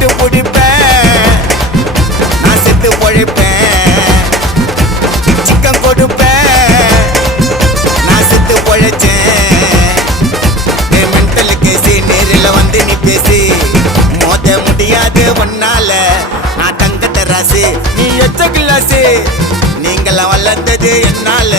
விட்டு பிடிப்பேன், நான் செத்து பொழைப்பேன். சிக்கன் கொடுப்பேன், நான் செத்து பொழைச்சேன். மென்டல் கேசி நேரில் வந்து நீ பேசி மோத முடியாது ஒன்னால. நான் தங்க தராசு, நீ எச்ச கிளாசு, நீங்கள வளர்ந்தது என்னால.